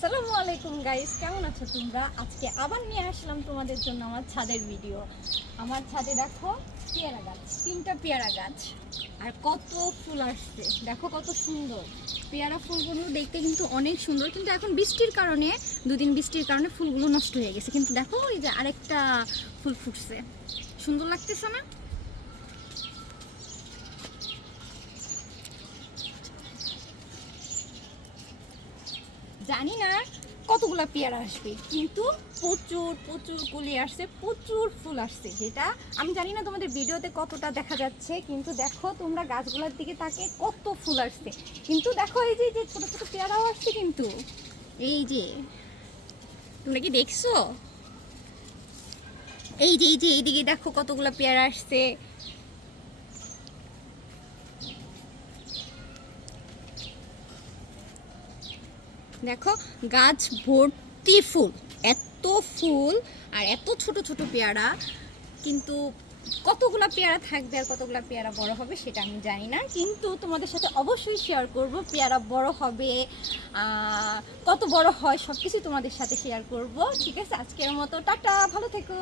আসসালামু আলাইকুম গাইস, কেমন আছো তোমরা? আজকে আবার নিয়ে আসলাম তোমাদের জন্য আমার ছাদের ভিডিও। আমার ছাদে দেখো পেয়ারা গাছ, 3টা পেয়ারা গাছ, আর কত ফুল আসছে দেখো, কত সুন্দর পেয়ারা ফুলগুলো দেখতে কিন্তু অনেক সুন্দর। কিন্তু এখন বৃষ্টির কারণে, দুদিন বৃষ্টির কারণে ফুলগুলো নষ্ট হয়ে গেছে। কিন্তু দেখো এই যে আরেকটা ফুল ফুটছে, সুন্দর লাগতেছে না? জানি না কতগুলা পেয়ারা আসবে, কিন্তু প্রচুর প্রচুর কলি আসছে, প্রচুর ফুল আসছে। যেটা আমি জানি না তোমাদের ভিডিওতে কতটা দেখা যাচ্ছে, কিন্তু দেখো তোমরা গাছগুলোর দিকে তাকে কত ফুল আসছে। কিন্তু দেখো এই যে ছোট ছোট পেয়ারাও আসছে, কিন্তু এই যে তোমরা কি দেখছো? এই যে এইদিকে দেখো কতগুলা পেয়ারা আসছে। দেখো গাছ ভর্তি ফুল, এত ফুল আর এত ছোট ছোট পেয়ারা। কিন্তু কতগুলা পেয়ারা থাকবে আর কতগুলা পেয়ারা বড় হবে সেটা আমি জানি না, কিন্তু তোমাদের সাথে অবশ্যই শেয়ার করব। পেয়ারা বড় হবে, কত বড় হয় সব কিছু তোমাদের সাথে শেয়ার করব। ঠিক আছে, আজকের মতো টাটা, ভালো থেকো।